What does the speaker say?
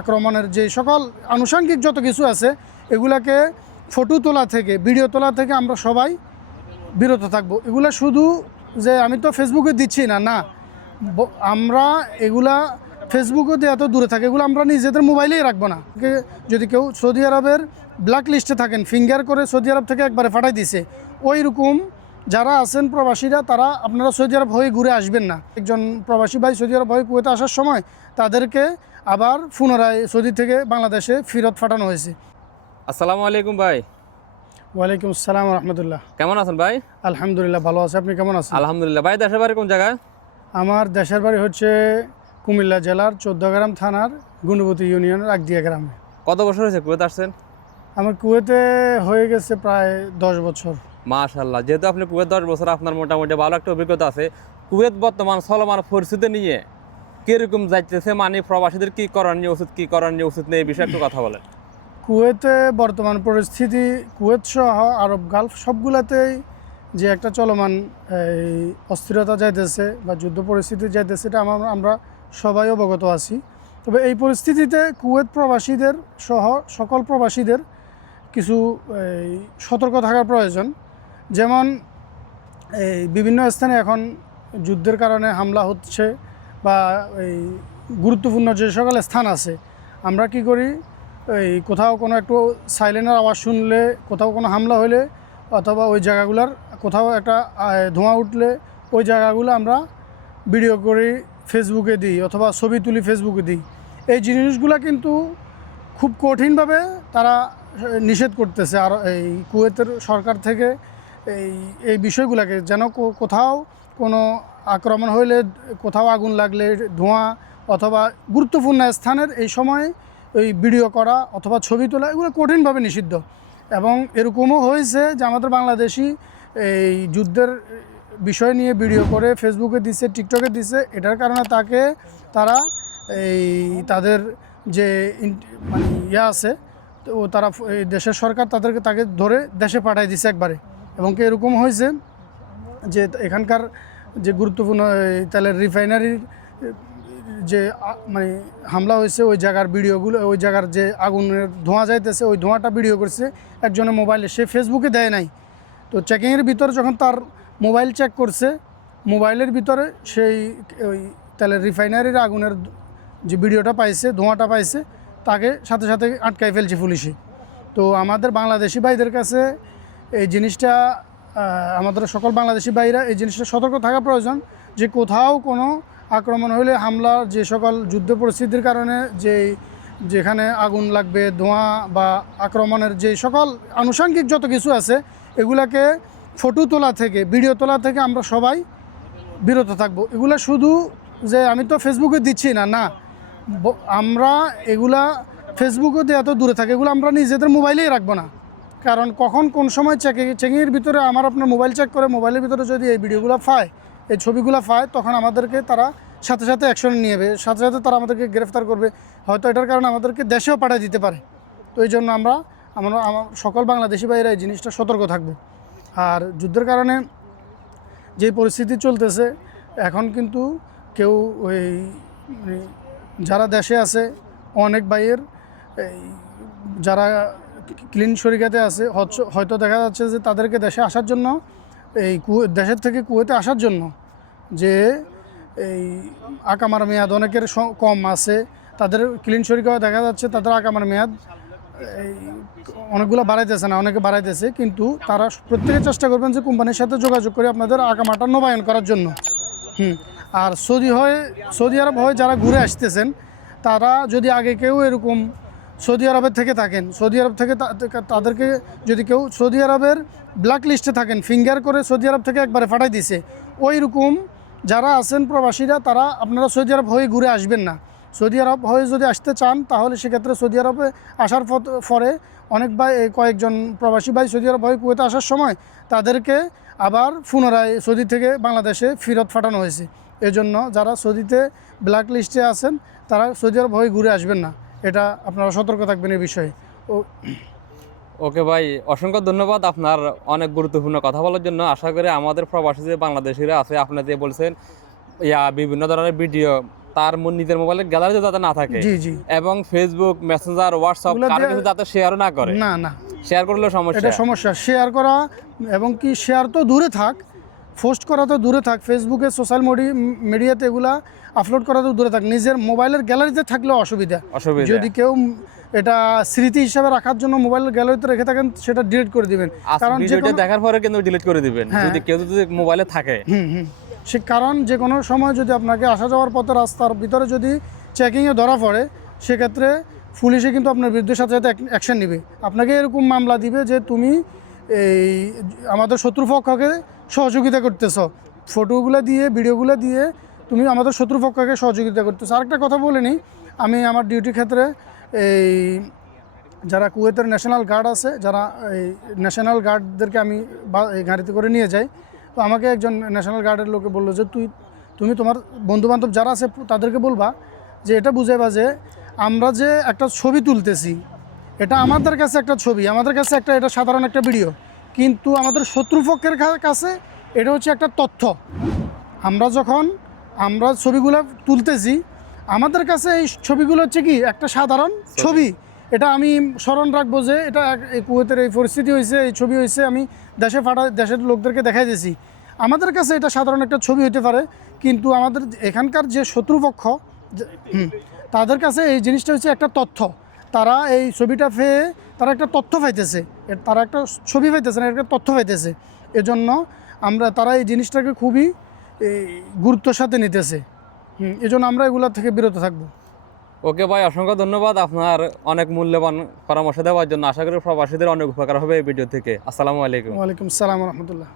আক্রমণের যে সকল আনুষঙ্গিক যত কিছু আছে এগুলাকে ফটো তোলা থেকে ভিডিও তোলা থেকে আমরা সবাই বিরত থাকবো। এগুলা শুধু যে আমি তো ফেসবুকে দিচ্ছি না, না, আমরা এগুলা ফেসবুকে দিয়ে এত দূরে থাকে, এগুলো আমরা নিজেদের মোবাইলেই রাখবো না। যদি কেউ সৌদি আরবের ব্ল্যাক লিস্টে থাকেন, ফিঙ্গার করে সৌদি আরব থেকে একবারে ফাটাই দিছে, ওই রকম যারা আছেন প্রবাসীরা, তারা আপনারা সৌদি আরব হয়ে ঘুরে আসবেন না। একজন প্রবাসী ভাই সৌদি আরব হয়ে কুয়েতে আসার সময় তাদেরকে আবার পুনরায় সৌদি থেকে বাংলাদেশে ফেরত পাঠানো হয়েছে। আসসালামু আলাইকুম ভাই। ওয়ালাইকুম আসসালাম রহমতুল্লাহ। কেমন আছেন ভাই? আলহামদুলিল্লাহ, ভালো আছে। আপনি কেমন আছেন? আলহামদুলিল্লাহ। ভাই দেশের বাড়ি কোন জায়গায়? আমার দেশের বাড়ি হচ্ছে কুমিল্লা জেলার 14 থানার গুণবতী ইউনিয়নের আগদিয়া গ্রামে। কত বছর হয়েছে কুয়েত আসছেন? আমার কুয়েতে হয়ে গেছে প্রায় 10 বছর। মাশাআল্লাহ। যেহেতু আপনি কুয়েত 10 বছর, আপনার মোটামুটি ভালো একটা অভিজ্ঞতা আছে। কুয়েত বর্তমান চলমান পরিস্থিতি নিয়ে কিরকম যাইতেছে, মানে প্রবাসীদের কি করণীয় উচিত, কি করণীয় উচিত নেই, এই বিষয়ে একটু কথা বলেন। কুয়েতে বর্তমান পরিস্থিতি, কুয়েত সহ আরব গালফ সবগুলাতেই যে একটা চলমান এই অস্থিরতা যাইতেছে বা যুদ্ধ পরিস্থিতি যাইতেছে, এটা আমরা সবাই অবগত আছি। তবে এই পরিস্থিতিতে কুয়েত প্রবাসীদের সহ সকল প্রবাসীদের কিছু সতর্ক থাকার প্রয়োজন। যেমন এই বিভিন্ন স্থানে এখন যুদ্ধের কারণে হামলা হচ্ছে, বা এই গুরুত্বপূর্ণ যে সকল স্থান আছে, আমরা কি করি, এই কোথাও কোনো একটু সাইলেন্টের আওয়াজ শুনলে, কোথাও কোনো হামলা হলে, অথবা ওই জায়গাগুলোর কোথাও একটা ধোঁয়া উঠলে ওই জায়গাগুলো আমরা ভিডিও করি, ফেসবুকে দিই, অথবা ছবি তুলি ফেসবুকে দিই। এই জিনিসগুলো কিন্তু খুব কঠিনভাবে তারা নিষেধ করতেছে। আর এই কুয়েতের সরকার থেকে এই বিষয়গুলোকে যেন কোথাও কোনো আক্রমণ হইলে, কোথাও আগুন লাগলে, ধোঁয়া অথবা গুরুত্বপূর্ণ স্থানের এই সময় ওই ভিডিও করা অথবা ছবি তোলা, এগুলো কঠিনভাবে নিষিদ্ধ। এবং এরকমও হয়েছে যে আমাদের বাংলাদেশি এই যুদ্ধের বিষয় নিয়ে ভিডিও করে ফেসবুকে দিছে, টিকটকে দিছে, এটার কারণে তারা এই তাদের যে মানে আছে, তো তারা এই দেশের সরকার তাকে ধরে দেশে পাঠিয়ে দিছে একবারে। এবং কি এরকম হয়েছে যে এখানকার যে গুরুত্বপূর্ণ তেলের রিফাইনারির যে মানে হামলা হয়েছে, ওই জায়গার ভিডিওগুলো, ওই জায়গার যে আগুনের ধোঁয়া যাইতেছে, ওই ধোঁয়াটা ভিডিও করছে একজনের মোবাইলে, সে ফেসবুকে দেয় নাই। তো চেকিংয়ের ভিতরে যখন তার মোবাইল চেক করছে, মোবাইলের ভিতরে সেই ওই তেলের রিফাইনারির আগুনের যে ভিডিওটা পাইছে, ধোঁয়াটা পাইছে, তাকে সাথে সাথে আটকাই ফেলছে পুলিশে। তো আমাদের বাংলাদেশি ভাইদের কাছে এই জিনিসটা, আমাদের সকল বাংলাদেশি ভাইরা এই জিনিসটা সতর্ক থাকা প্রয়োজন যে কোথাও কোনো আক্রমণ হলে, হামলার যে সকল যুদ্ধ পরিস্থিতির কারণে যেখানে আগুন লাগবে, ধোঁয়া বা আক্রমণের যে সকল আনুষঙ্গিক যত কিছু আছে, এগুলাকে ফটো তোলা থেকে ভিডিও তোলা থেকে আমরা সবাই বিরত থাকবো। এগুলা শুধু যে আমি তো ফেসবুকে দিচ্ছি না, না, আমরা এগুলা ফেসবুকে দিয়ে এত দূরে থাকে, এগুলো আমরা নিজেদের মোবাইলেই রাখবো না। কারণ কখন কোন সময় চেকিংয়ের ভিতরে আপনার মোবাইল চেক করে, মোবাইলের ভিতরে যদি এই ভিডিওগুলো পায়, এই ছবিগুলো পায়, তখন আমাদেরকে তারা সাথে সাথে অ্যাকশন নিয়ে নেবে, সাথে সাথে তারা আমাদেরকে গ্রেফতার করবে, হয়তো এটার কারণে আমাদেরকে দেশেও পাঠিয়ে দিতে পারে। তো এই জন্য আমার সকল বাংলাদেশি ভাইয়েরা এই জিনিসটা সতর্ক থাকবে। আর যুদ্ধের কারণে যে পরিস্থিতি চলতেছে এখন, কিন্তু কেউ ওই যারা দেশে আছে, অনেক ভাইয়ের যারা ক্লিন শরিকাতে আছে, হয়তো দেখা যাচ্ছে যে তাদেরকে দেশে আসার জন্য, এই দেশের থেকে কুয়েতে আসার জন্য যে এই আকামার মেয়াদ অনেকের কম আছে, তাদের ক্লিন শরিকাও দেখা যাচ্ছে তাদের আকামার মেয়াদ এই অনেকগুলো বাড়াইতেছে না, অনেকে বাড়াইতেছে। কিন্তু তারা প্রত্যেকে চেষ্টা করবেন যে কোম্পানির সাথে যোগাযোগ করে আপনাদের আকামাটা নবায়ন করার জন্য। আর সৌদি আরব হয়ে যারা ঘুরে আসতেছেন, তারা যদি আগে কেউ এরকম সৌদি আরবের থেকে থাকেন, সৌদি আরব থেকে তাদেরকে যদি কেউ সৌদি আরবের ব্ল্যাক লিস্টে থাকেন, ফিঙ্গার করে সৌদি আরব থেকে একবারে ফাটাই দিছে, ওই রকম যারা আছেন প্রবাসীরা, তারা আপনারা সৌদি আরব হয়ে ঘুরে আসবেন না। সৌদি আরব হয়ে যদি আসতে চান, তাহলে সেক্ষেত্রে সৌদি আরবে আসার পরে অনেক ভাই, কয়েকজন প্রবাসী ভাই সৌদি আরব হয়ে কুয়েতে আসার সময় তাদেরকে আবার পুনরায় সৌদি থেকে বাংলাদেশে ফেরত পাঠানো হয়েছে। এজন্য যারা সৌদিতে ব্ল্যাক লিস্টে আছেন, তারা সৌদি আরব হয়ে ঘুরে আসবেন না, এটা আপনারা সতর্ক থাকবেন এই বিষয়ে। ওকে ভাই, অসংখ্য ধন্যবাদ আপনার অনেক গুরুত্বপূর্ণ কথা বলার জন্য। আশা করি আমাদের প্রবাসী যে বাংলাদেশিরা আছে, আপনি যে বলছেন বিভিন্ন ধরনের ভিডিও তার নিজের মোবাইলের গ্যালারিতে যাতে না থাকে, জি জি এবং ফেসবুক, মেসেঞ্জার, হোয়াটসঅ্যাপ ওগুলা কারো দিয়ে- কাছে যাতে শেয়ারও না করে। না না, শেয়ার করলেও সমস্যা। এটা সমস্যা। শেয়ার করা এবং কি শেয়ার তো দূরে থাক, পোস্ট করা তো দূরে থাক, ফেসবুকে সোশ্যাল মিডিয়াতে এগুলা আপলোড করা তো দূরে থাক, নিজের মোবাইলের গ্যালারিতে থাকলেও অসুবিধা। যদি কেউ এটা স্মৃতি হিসাবে রাখার জন্য মোবাইলের গ্যালারিতে রেখে থাকেন, সেটা ডিলিট করে দিবেন। কারণ ভিডিওটা দেখার পরে কিন্তু ডিলিট করে দিবেন হ্যাঁ। যদি কেউ যদি মোবাইলে থাকে। সে কারণ যে কোনো সময় যদি আপনাকে আসা যাওয়ার পথে রাস্তার ভিতরে যদি চেকিংয়ে ধরা পড়ে, সেক্ষেত্রে পুলিশে কিন্তু আপনার বিরুদ্ধে সাথে সাথে অ্যাকশন নেবে। আপনাকে এরকম মামলা দিবে যে তুমি এই আমাদের শত্রুপক্ষকে সহযোগিতা করতেছ, ফটোগুলো দিয়ে, ভিডিওগুলো দিয়ে তুমি আমাদের শত্রুপক্ষকে সহযোগিতা করতেছো। আরেকটা কথা বলে নিই, আমি আমার ডিউটির ক্ষেত্রে এই যারা কুয়েতের ন্যাশনাল গার্ড আছে, যারা এই ন্যাশনাল গার্ডদেরকে আমি এই গাড়িতে করে নিয়ে যাই, তো আমাকে একজন ন্যাশনাল গার্ডের লোকে বললো যে তুমি তোমার বন্ধুবান্ধব যারা আছে তাদেরকে বলবা যে এটা বুঝাইবা যে আমরা যে একটা ছবি তুলতেছি, এটা আমাদের কাছে একটা ছবি, আমাদের কাছে এটা সাধারণ একটা ভিডিও, কিন্তু আমাদের শত্রুপক্ষের কাছে এটা হচ্ছে একটা তথ্য। আমরা ছবিগুলো তুলতেছি, আমাদের কাছে এই ছবিগুলো হচ্ছে কি একটা সাধারণ ছবি। এটা আমি স্মরণ রাখবো যে এটা এই কুয়েতের এই পরিস্থিতি হয়েছে, এই ছবি হয়েছে, আমি দেশের লোকদেরকে দেখাই দিয়েছি। আমাদের কাছে এটা সাধারণ একটা ছবি হতে পারে, কিন্তু আমাদের এখানকার যে শত্রুপক্ষ তাদের কাছে এই জিনিসটা হচ্ছে একটা তথ্য। তারা এই ছবিটা পেয়ে তারা একটা তথ্য পাইতেছে, তারা একটা ছবি পাইতেছে না, একটা তথ্য পাইতেছে। এজন্য তারা এই জিনিসটাকে খুবই গুরুত্বের সাথে নিতেছে। এজন্য আমরা এগুলা থেকে বিরত থাকবো। ওকে ভাই, অসংখ্য ধন্যবাদ আপনার অনেক মূল্যবান পরামর্শ দেওয়ার জন্য। আশা করি প্রবাসীদের অনেক উপকার হবে এই ভিডিও থেকে। আসসালামু আলাইকুম। ওয়ালাইকুম আসসালাম রহমতুল্লাহ।